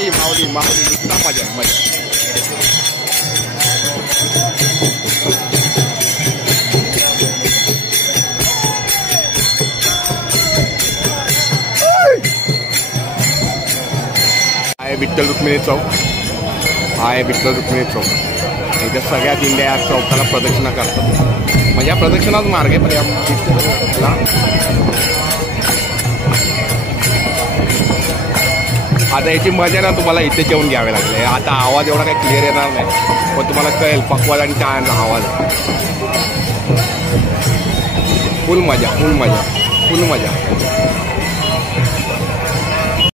माऊली माऊली माऊली नुसता मजा मजा. आहे विठ्ठल रुक्मिणी चौक, हा आहे विठ्ठल रुक्मिणी चौक. इथे सगळ्या दिंड्या या चौकाला प्रदक्षिणा करतात. म्हणजे या प्रदक्षिणाच मार्ग आहे. पण या आता याची मजा ना तुम्हाला इथे जेवून घ्यावे लागले. आता आवाज एवढा काही क्लिअर येणार नाही, पण तुम्हाला कळेल पकवाज आणि चहाचा आवाज. फुल मजा फुल मजा फुल मजा.